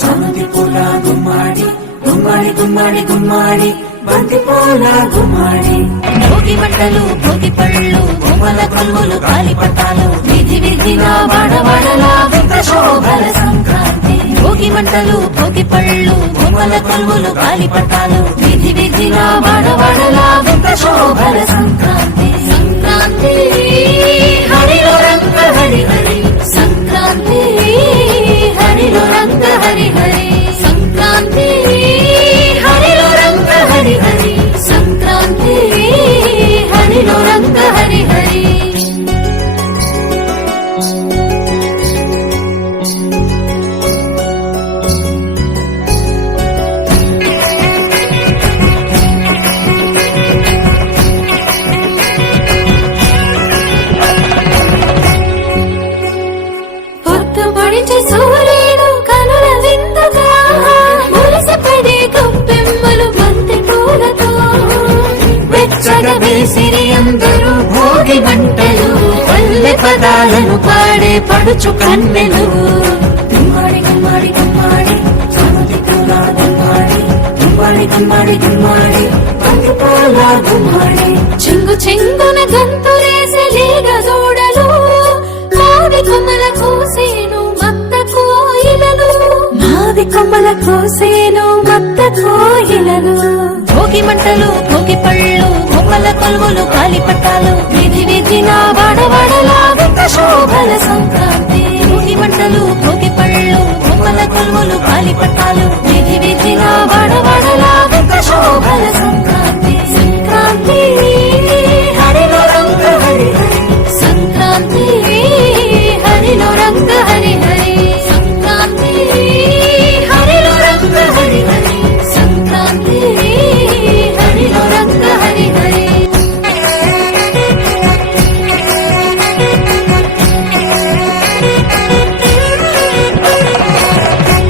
చామంతి పూల గుమ్మాడి గుమ్మాడి గుమ్మాడి గుమ్మాడి బంతి పూల గుమ్మాడి భోగి మంటలు భోగి పళ్ళు బొమ్మల కొలువులు కాలిపటాలు వీధి వీధిన వాడవాడల వెంట శోభల సంక్రాంతి భోగి మంటలు భోగి పళ్ళు బొమ్మల కొలువులు కాలిపటాలు వీధి వీధిన వాడవాడల వెంట శోభల సంక్రాంతి సంక్రాంతి హరిలో రంగ హరి హరి సంక్రాంతి హరిలో రంగ హరి హరి సంక్రాంతి హరిలో రంగ హరి హరి సంక్రాంతి హరిలో రంగ హరి హరి పొద్దుపడిచి సూర్యుడు కనుల విందుగా మురిసిపడే గొప్పెమ్మలు బంతి పూలతో వెచ్చగా వేసిరి అందరూ భోగి మంటలు పల్లె పదాలను పాడే పడుచు కన్నెలు గుమ్మాడి గుమ్మాడి గుమ్మాడి చామంతి పూల గుమ్మాడి గుమ్మాడి గుమ్మాడి గుమ్మాడి బంతి పూల గుమ్మాడి చెంగు చెంగున గంతులేసే లేగ జోడలు మావి కొమ్మల కోసేను మత్త కోయిలలు మావి కొమ్మల కోసేను మత్త కోయిలలు భోగి మంటలు భోగి పళ్ళు బొమ్మల కొలువులు కాలిపటాలు వీధి వీధిన వాడవాడల వెంట శోభల సంక్రాంతి భోగి మంటలు భోగి పళ్ళు బొమ్మల కొలువులు కాలిపటాలు వీధి వీధిన వాడవాడల వెంట శోభల